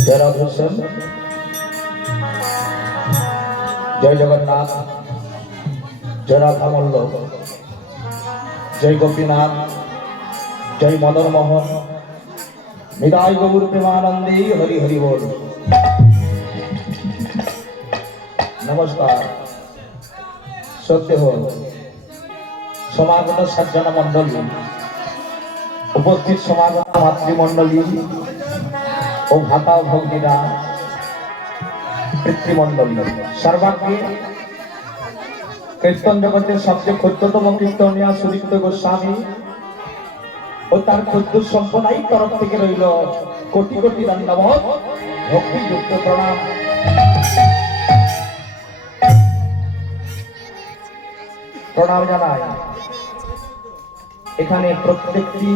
जय राधेश्याम, जय जगन्नाथ, जय राधामल्ल, जय गोपीनाथ, जय मदन मोहन, निदाय गौर प्रेमानंदी, हरि हरि बोल। नमस्कार। सत्य हो समागत सज्जन मंडली, उपस्थित समागत मातृमंडली ও ভাতা ভগ্নীরা, পিতৃমণ্ডলী, সর্বাগ্রে কীর্তন জগতের সবচেয়ে ক্ষুদ্রতম কীর্তনিয়া সুদীপ্ত গোস্বামী ও তার ক্ষুদ্র সম্প্রদায় তরফ থেকে রইল কোটি কোটি দণ্ডবত ভক্তিযুক্ত প্রণাম। প্রণাম জানাই এখানে প্রত্যেকটি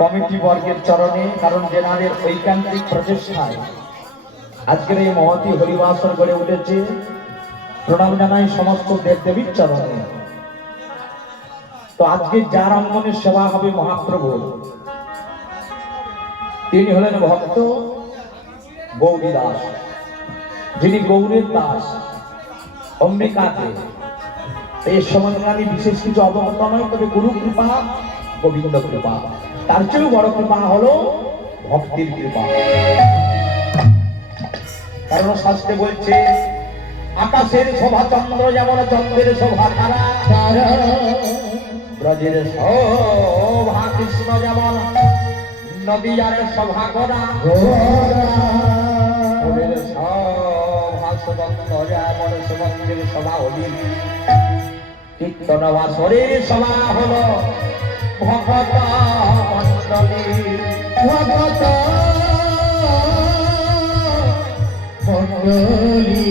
কমিটি বর্গের চরণে, কারণ যেনাদের ঐকান্তিক প্রচেষ্টায় আজকের এই মহতী হরিবাসর গড়ে উঠেছে। প্রণাম জানাই সমস্ত দেবদেবীর চরণে। তো আজকে যার অঙ্গনে সেবা হবে মহাপ্রভু, তিনি হলেন ভক্ত গৌরী দাস, যিনি গৌরের দাস অম্বিকাতে। এই সময় আমি বিশেষ কিছু অবগত নয়, তবে গুরু কৃপা, গোবিন্দ কৃপা, তার চেয়েও বড় কৃপা হলো ভক্তির কৃপা। কারণ শাস্ত্রে বলছে আকাশের শোভা চন্দ্র যেমন, চন্দ্রের শোভা তারা, ব্রজের শোভা কৃষ্ণ যেমন, নদীয়ার শোভা গোরা, ফুলের শোভা সুগন্ধ যেমন, সুগন্ধের শোভা হলি, কীর্তন বাসরের শোভা হলো ভগত মন্ডলী, ভগত মন্ডলী।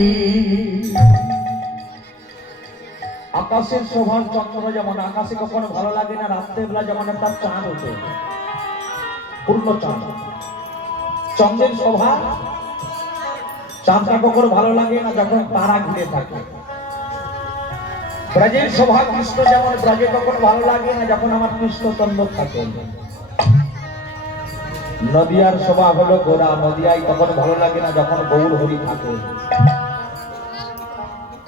আকাশের শোভার চন্দ্র যেমন, আকাশে কখনো ভালো লাগে না রাত্রেবেলা যেমন একটা চাঁদ ওঠে, পূর্ণ চাঁদ। চন্দ্রের শোভা, চাঁদটা কখনো ভালো লাগে না যখন তারা ঘুরে থাকে। ব্রজের শোভা কৃষ্ণ যেমন, ব্রজে কখনো ভালো লাগে না যখন আমার কৃষ্ণচন্দ্র থাকে। নদিয়ার শোভা হলো গোরা, নদিয়ায় তখন ভালো লাগে না যখন গৌর হরি থাকে।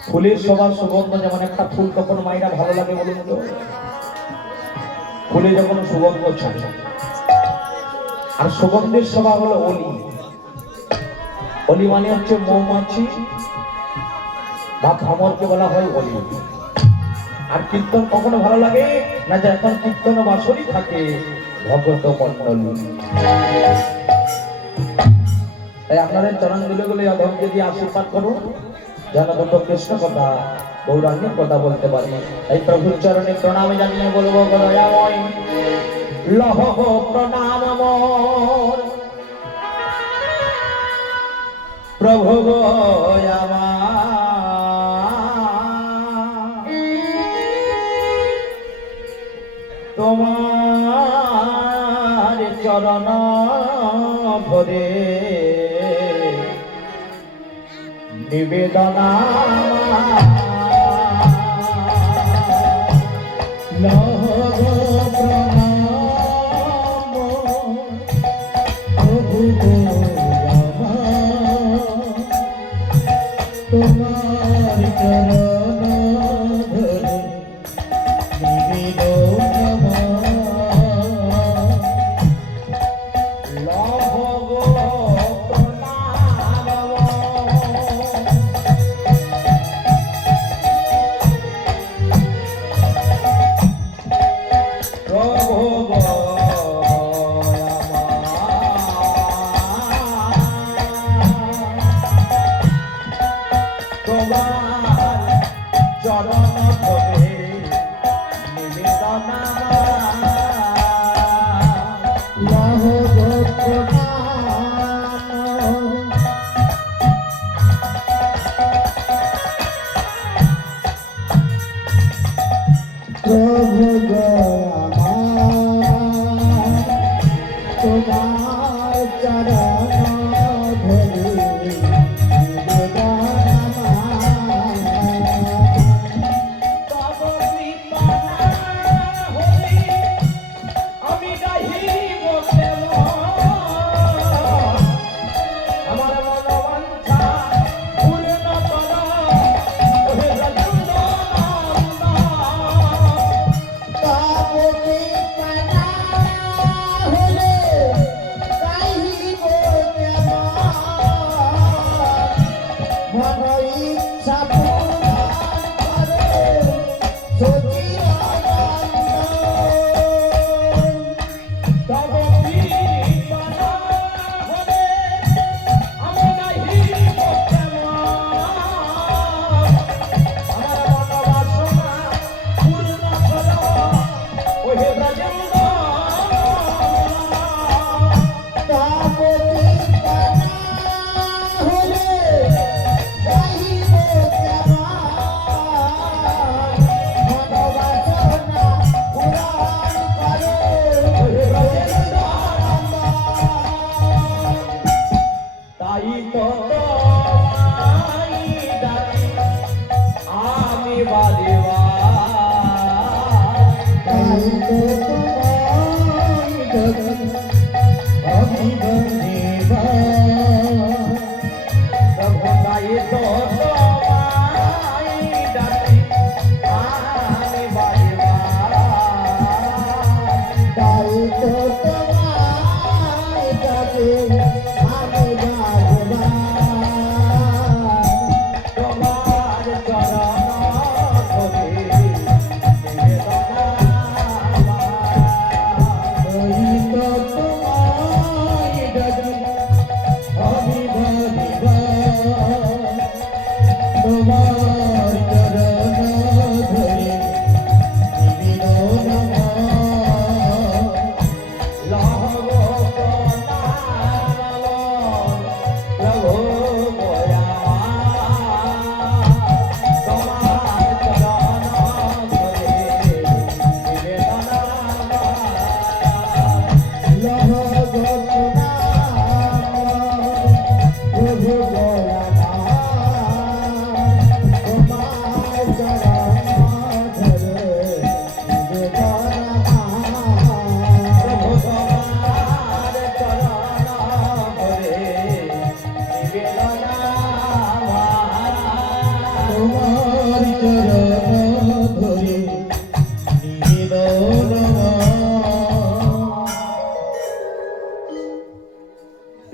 ফুলের শোভা সুগন্ধ যেমন, একটা ফুল কখন মায়েরা ভালো লাগে বলুন তো, ফুলে যখন সুগন্ধ ছাড়ে। আর সুগন্ধের শোভা হলো অলি। অলি মানে হচ্ছে মৌমাছি বা ভ্রমরকে বলা হয় অলি। আর কীর্তন কখনো ভালো লাগে না যখন কীর্তন বাসরই থাকে ভগত মন্ডলী। তাই আপনাদের চরণ দিলে বলে অধমকে দিয়ে আশীর্বাদ করুন, যেন দুটো কৃষ্ণ কথা গৌরাঙ্গের কথা বলতে পারি। এই প্রভুর চরণে প্রণামে জানিয়ে বলবো, গৌরাময় লহ প্রণাম মোর প্রভু গো তোমার চরণ ধরে নিবেদনা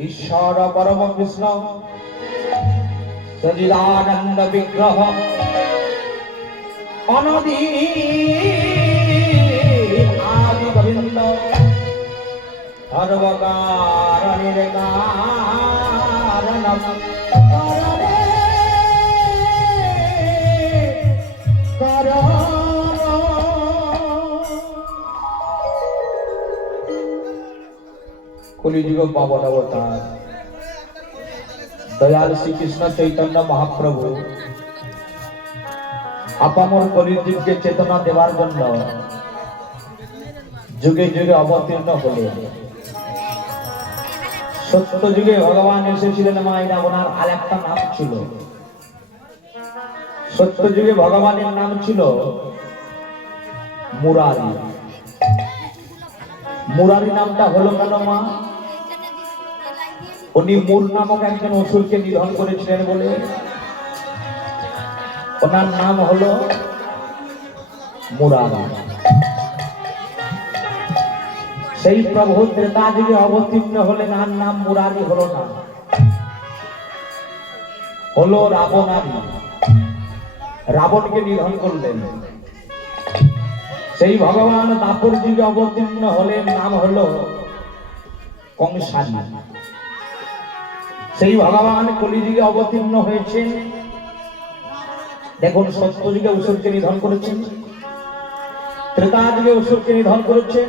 ঈশ্বর পরম কৃষ্ণ সচিদানন্দ বিগ্রহ অনদি আদি গোবিন্দ সর্বকারণের কারণম কলিযুগ পাবন অবতার দয়াল শ্রীকৃষ্ণ চৈতন্য মহাপ্রভু আপামর কলিযুগকে চেতনা দেওয়ার জন্য যুগে যুগে অবতীর্ণ হলেন। সত্য যুগে ভগবান এসেছিলেন মায়েরা, ওনার আরেকটা নাম ছিল। সত্য যুগে ভগবানের নাম ছিল মুরারি। মুরারি নামটা হলো কেন মা? উনি মূল নামক একজন অসুরকে নিধন করেছিলেন বলে ওনার নাম হলো মুরারি। সেই প্রভু ত্রেতা যুগে অবতীর্ণ হলেন, আর নাম মুরারি হলো না, হলো রাবণারি। রাবণকে নিধন করলেন। সেই ভগবান দাপর যুগে অবতীর্ণ হলেন, নাম হলো কংসারী। সেই ভগবান কলিযুগে অবতীর্ণ হয়েছেন। দেখুন, সত্য যুগে অসুরকে নিধন করেছেন, ত্রেতা যুগে অসুরকে নিধন করেছেন,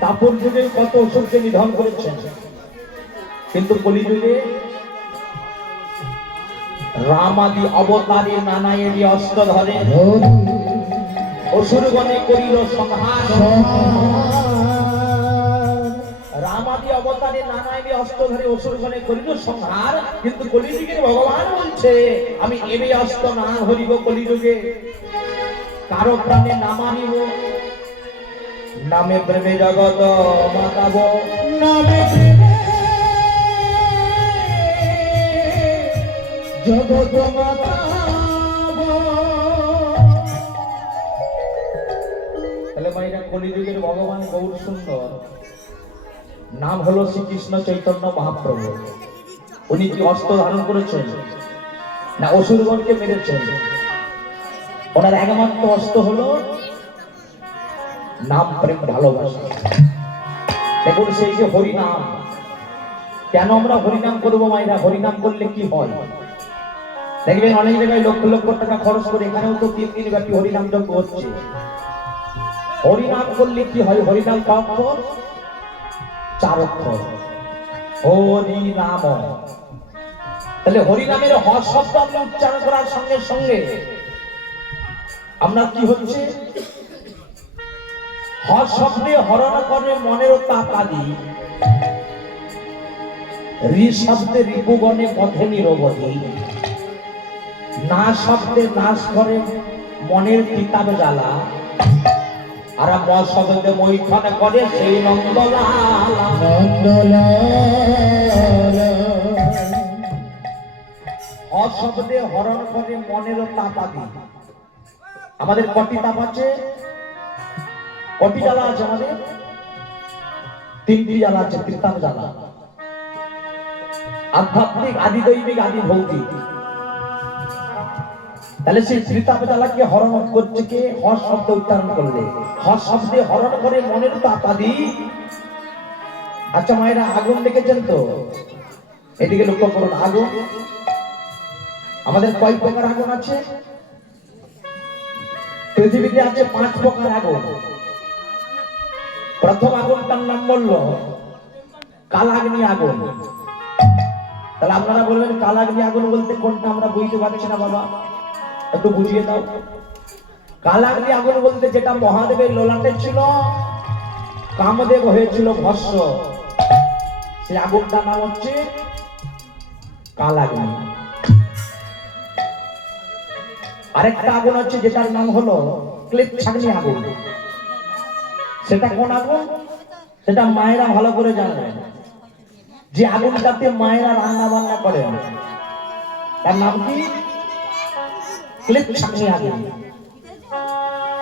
দাপর যুগে কত অসুরকে নিধন করেছেন, কিন্তু কলিযুগে রামাদি অবতারে নানায়েরই অস্ত্র ধরে অসুরগণে করিল সংহার। রামাদি অবতারে নানায়েরই অস্ত্র ধরে অসুরগণে করিল সংহার, কিন্তু কলিযুগের ভগবান বলছে আমি এবে অস্ত্র না ধরিব, কলিযুগে কারো প্রাণে না মারিব, নামে প্রেমে জগৎ মাতাব, নামে প্রেমে জগৎ মাতাব। তাহলে ভাইরা কলিযুগের ভগবান গৌর সুন্দর নাম হলো শ্রীকৃষ্ণ চৈতন্য মহাপ্রভু। উনি কি অস্ত্র ধারণ করেছেন না অসুরগণকে মেরেছেন? ওনার একমাত্র অস্ত্র হলো নাম, প্রেম, ভালোবাসা। দেখুন, সেই যে হরিনাম, কেন আমরা হরিনাম করবো মায়েরা? হরিনাম করলে কি হয় দেখবেন, অনেক জায়গায় লক্ষ লক্ষ টাকা খরচ করে, এখানেও তো 3 দিন ব্যাপী হরিনাম যজ্ঞ হচ্ছে। হরিনাম করলে কি হয়? হরিনাম কখন 4 অক্ষর, হরি নাম। তাহলে হরিনামের হ শব্দ আমরা উচ্চারণ করার সঙ্গে সঙ্গে আমরা কি হচ্ছে? হ শব্দে হরণ করে মনের তাপ আদি, রি শব্দে রিপুগণে পথে নিরবধি, না শব্দে নাশ করে মনের পিতাব জ্বালা, আর ম শব্দে মৈথন করে সেই নন্দলাল। অশব্দে হরণ করে মনের তাপাদি। আমাদের কটি তাপ আছে? কটি জ্বালা আছে আমাদের? তিনটি জ্বালা আছে। কীর্তন জ্বালা, আধ্যাত্মিক, আদি দৈবিক, আদি ভৌতিক। তাহলে সেই ত্রিতাপ জ্বালাকে হরণ করছে কে? হর শব্দ উচ্চারণ করলে। হর শব্দে হরণ করে মনের তাপাদি। আচ্ছা মায়েরা, আগুন দেখেছেন তো? এদিকে লক্ষ্য করুন। আগুন আমাদের কয় প্রকার আগুন আছে? পৃথিবীতে আছে 5 প্রকার আগুন। প্রথম আগুনটার নাম বলল কালাগ্নি আগুন। তাহলে আপনারা বলবেন কালাগ্নি আগুন বলতে কোনটা? আমরা বুঝতে পারছি না বাবা, একটু বুঝিয়ে দাও। কালাগ্নি আগুন বলতে যেটা মহাদেবের ললাটে ছিল, কামদেব হয়েছিল ভস্ম, সেই আগুনটার নাম হচ্ছে কালাগ্নি। আরেকটা আগুন হচ্ছে যেটার নাম হলো ক্লেচ্ছাগ্নি আগুন। সেটা কোন আগুন? সেটা মায়েরা ভালো করে জানবেন। যে আগুনটাতে মায়েরা রান্না বান্না করেন তার নাম কি? ক্লেচ্ছাগ্নি আগুন।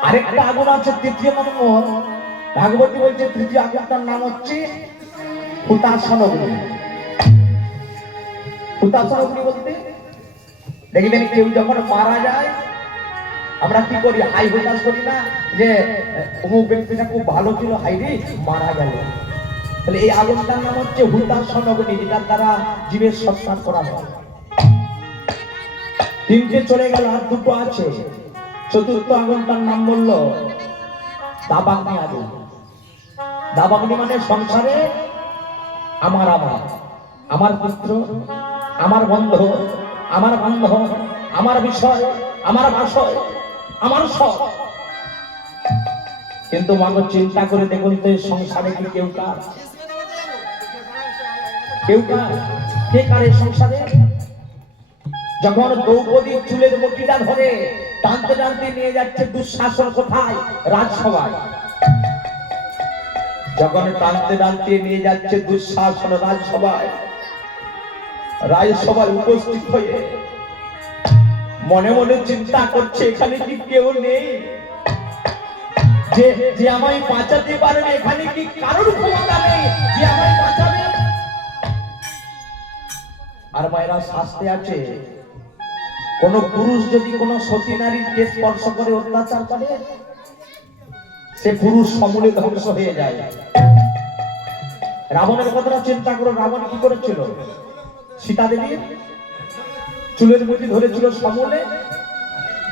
আরেকটা আগুন আছে তৃতীয় নম্বর, ভাগবতী বলছে তৃতীয় আগুনটার নাম হচ্ছে হুতাশন অগ্নি। হুতাশন অগ্নি বলতে দেখবেন কেউ যখন মারা যায় আমরা কি করি? হাই হুতাশ করি না, যে অমুক ব্যক্তিটা খুব ভালো ছিল, হাই রে মারা গেল। তাহলে এই আগুনটার নাম হচ্ছে হুতাশন অগ্নি, যেটার দ্বারা জীবের সৎকার করা হয়। তিনটে চলে গেল, আর দুটো আছে। চতুর্থ আগুনটার নাম বললো দাবাগ্নি আগুন। দাবাগ্নি মানে সংসারে আমার আমার আমার পুত্র, আমার বন্ধ, আমার বান্ধব, আমার বিষয়, আমার ভাষয়, আমার সব। কিন্তু মানুষ চিন্তা করে দেখুন তো, সংসারে কি কেউ কার? কেউ কার? কে কার এই সংসারে? যখন দ্রৌপদী চুলের মুঠিটা ধরে টানতে টানতে নিয়ে যাচ্ছে দুঃশাসন কোথায়? রাজসভায়। যখন টানতে টানতে নিয়ে যাচ্ছে দুঃশাসন রাজসভায়, রাজসভায় উপস্থিত হয়ে মনে মনে চিন্তা করছে এখানে কি কেউ নেই যে আমায় বাঁচাতে পারবে? এখানে কি কারোর ক্ষমতা নেই যে আমায় বাঁচাবে? আর মায়েরা শাস্তে আছে, কোন পুরুষ যদি কোন সতী নারীর কে স্পর্শ করে অত্যাচার করে, সে পুরুষ সমূলে ধ্বংস হয়ে যায়। রাবণের কথাটা চিন্তা করো, রাবণ কি করেছিল? সীতা দেবীর চুলের মুঠি ধরেছিল, সমূলে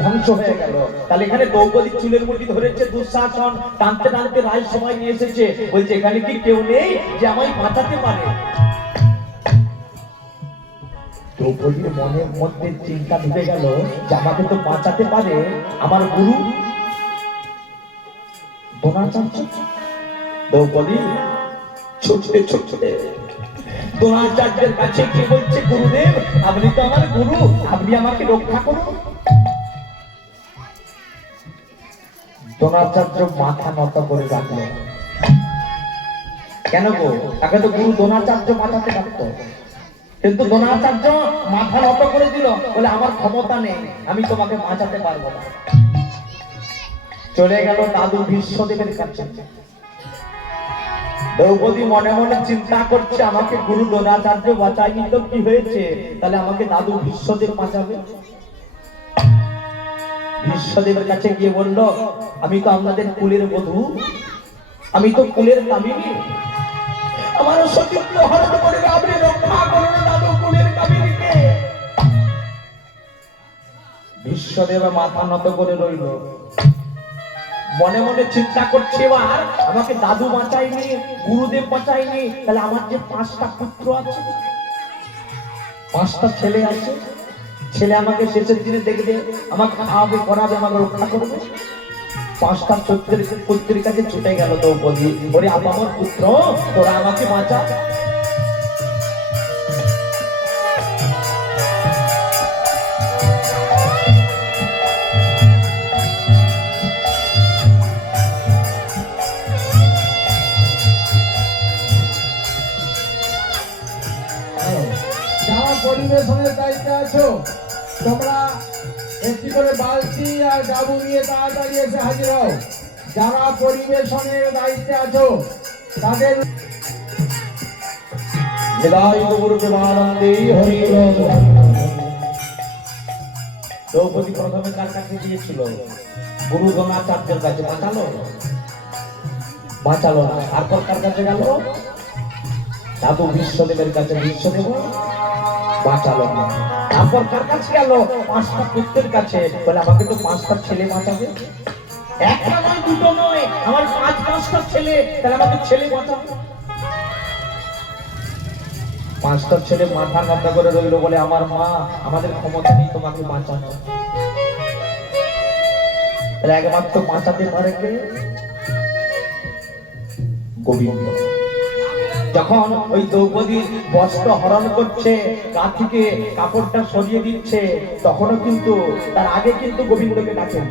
ধ্বংস হয়ে গেল। তাহলে এখানে দ্রৌপদীর চুলের মুঠি ধরেছে দুঃশাসন, টানতে টানতে রাজ সময় নিয়ে এসেছে, বলছে এখানে কি কেউ নেই যে আমায় বাঁচাতে পারে? দ্রৌপদীর মনের মধ্যে চিন্তা ঢুকে গেল যে আমাকে তো বাঁচাতে পারে আমার গুরু দ্রোণাচার্য। দ্রৌপদী ছুটতে ছুটতে দ্রোণাচার্যের কাছে কি বলছে, গুরুদেব আপনি তো আমার গুরু, আপনি আমাকে রক্ষা করুন। দ্রোণাচার্য মাথা নত করে রাখলো। কেন গো? তাকে তো গুরু দ্রোণাচার্য বাঁচাতে পারত, কিন্তু দ্রোণাচার্য মাথা নত করে দিল, বলে আমার ক্ষমতা নেই, আমি তোমাকে বাঁচাতে পারবো না। চলে গেল দাদু ভীষ্মদেবের কাছে। দ্রৌপদী মনে মনে চিন্তা করছে আমাকে গুরু দ্রোণাচার্য বাঁচায়নি তো কি হয়েছে, তাহলে আমাকে দাদু ভীষ্মদেব বাঁচাবে। ভীষ্মদেবের কাছে গিয়ে বলল, আমি তো আপনাদের কুলের বধূ, আমি তো কুলের কামিনী, আমার সতীত্ব হরণ করে আপনি রক্ষা করুন দাদু কুলের কামিনীকে। ভীষ্মদেব মাথা নত করে রইল, মনে মনে চিন্তা করছে এবার আমাকে দাদু বাঁচায়নি, গুরুদেব বাঁচায়নি, তাহলে আমার যে 5টা পুত্র আছে, 5টা ছেলে আছে, ছেলে আমাকে শেষের দিনে দেখবে, আমাকে খাওয়াবে, করাবে, আমাকে রক্ষা করবে। 5টা পুত্রের কাছে ছুটে গেল দ্রৌপদী, ওরে আমার পুত্র, তোরা আমাকে বাঁচা। পরিবেশনের দায়িত্বে আছো তোমরা একটি করে বালতি আর ডাবু নিয়ে তাড়াতাড়ি এসে হাজির হও। যারা পরিবেশনের দায়িত্বে আছো তাদের নিতাই গৌর প্রেমানন্দে হরি বল। দ্রৌপদী প্রথমে কার কাছে গিয়েছিল? গুরু দ্রোণাচার্যের কাছে। বাঁচালো না। তারপর কার কাছে গেল? দাদু বিশ্বদেবের কাছে। বিশ্বদেব বাঁচালো না। তারপর কার কাছে গেল? 5টা পুত্রের কাছে। বলে আমাকে তো 5টা ছেলে বাঁচাবে। একটা নয়, দুটো নয়, আমার 5-5টা ছেলে, তাহলে আমাকে ছেলে বাঁচাবে। 5টা ছেলে মাথা নত করে রইল, বলে আমার মা, আমাদের ক্ষমতা নেই তোমাকে বাঁচানো। তাহলে একমাত্র বাঁচাতে পারে কে? গোবিন্দ। যখন ওই দ্রৌপদীর বস্ত্র হরণ করছে, গা থেকে কাপড়টা সরিয়ে দিচ্ছে, তখনও কিন্তু তার আগে কিন্তু গোবিন্দকে ডাকেন।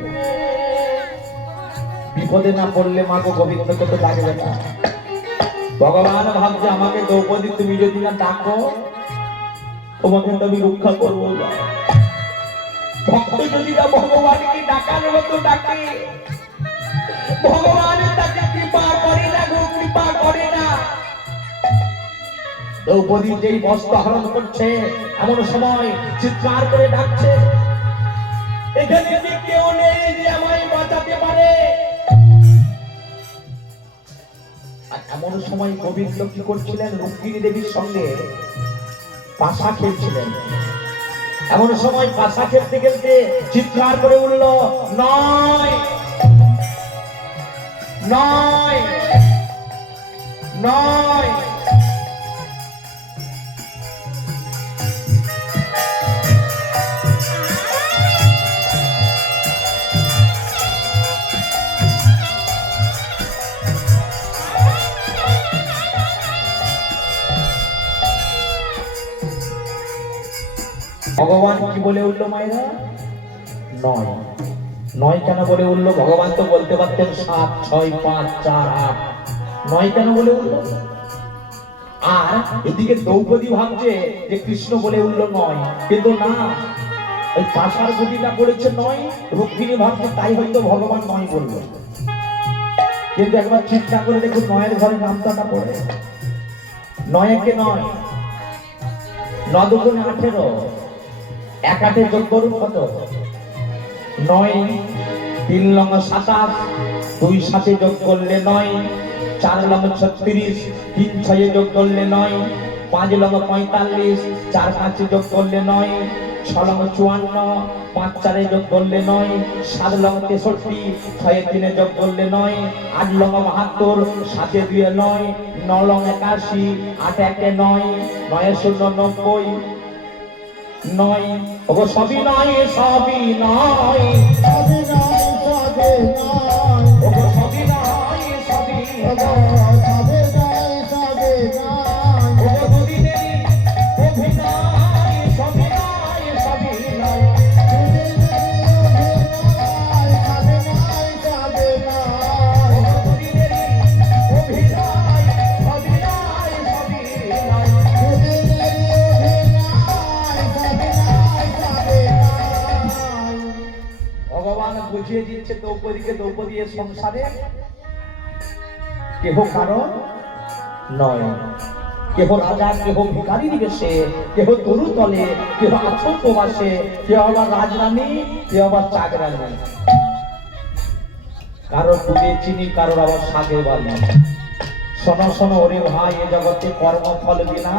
বিপদে না পড়লে মা গো গোবিন্দকে তো ডাকবে না। ভগবান ভাবছে আমাকে দ্রৌপদী তুমি যদি না ডাকো তোমাকে তো আমি রক্ষা করবো না। ভক্ত যদি না ভগবানকে ডাকার মতো ডাকে, ভগবান তাকে কৃপা করে না গো, কৃপা করে না। দ্রৌপদী যেই বস্ত্র হরণ করছে, এমন সময় চিৎকার করে ডাকছে, এখানে যে কেউ নেই যে আমায় বাঁচাতে পারে। আর এমন সময় গোবিন্দ কি করছিলেন? রুক্মিণী দেবীর সঙ্গে পাশা খেলছিলেন। এমন সময় পাশা খেলতে খেলতে চিৎকার করে উঠল, নয় নয় নয়। ভগবান কি বলে উঠলো মায়েরা? নয়। নয় কেন বলে উঠলো? ভগবান তো বলতে পারতেন 7, 6, 5, 4, 8। নয় কেন বলে উঠলো? আর এদিকে দ্রৌপদী ভাবছে যে কৃষ্ণ বলে উঠলো নয়, কিন্তু না, ওই পাশার গতিটা পড়েছে নয়। রুক্মিণী ভাবছে তাই হয়তো ভগবান নয় বললো। কিন্তু একবার চিন্তা করে দেখুন, নয়ের ঘরে নামটা পড়ে। নয়কে নয়, 9 দুগুণে 18, 1 8 যোগ করুন কত? 9, 3 লং 27, 2 7 যোগ করলে 9, 4 লং 36, 3 6 যোগ করলে 9, 5 লং 45, 4 5 যোগ করলে 9, 6 লং 54, 5 4 যোগ করলে 9, 7 লং 63, 6 3 যোগ করলে 9, 8 লং 72, 7 2 9, 9 লং 81, 8 1 9, 9 0 90, 9। ওগো সবই নয়, সবই নয়, সবে নয় সবে নয়, ওগো সবই নয়, সবই ওগো নয়, সবে নয় সবে নয়, ওগো দুদিনেরই অভিনয়, সবই নয়, সবই নয়, ওগো দুদিনেরই অভিনয়, সবই নয়, সবই নয়। ভগবান বুঝিয়ে দিচ্ছে দ্রৌপদীকে, দ্রৌপদী এ সংসারে কেহ কারণ নয়। কেহ রাজা, কেহ ভিখারির বেশে, কেহ তরু তলে, কেহ আছো প্রবাসে, কেহ আবার রাজরানী, কেহ আবার চাকরানী, কারো দুধে চিনি, কারোর আবার শাকে বালি। শোনো শোনো ওরে ভাই, এ জগতে কর্মফল বিনা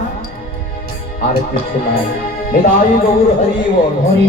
আর কিছু নাই। নিতাই গৌর হরি বল। হরি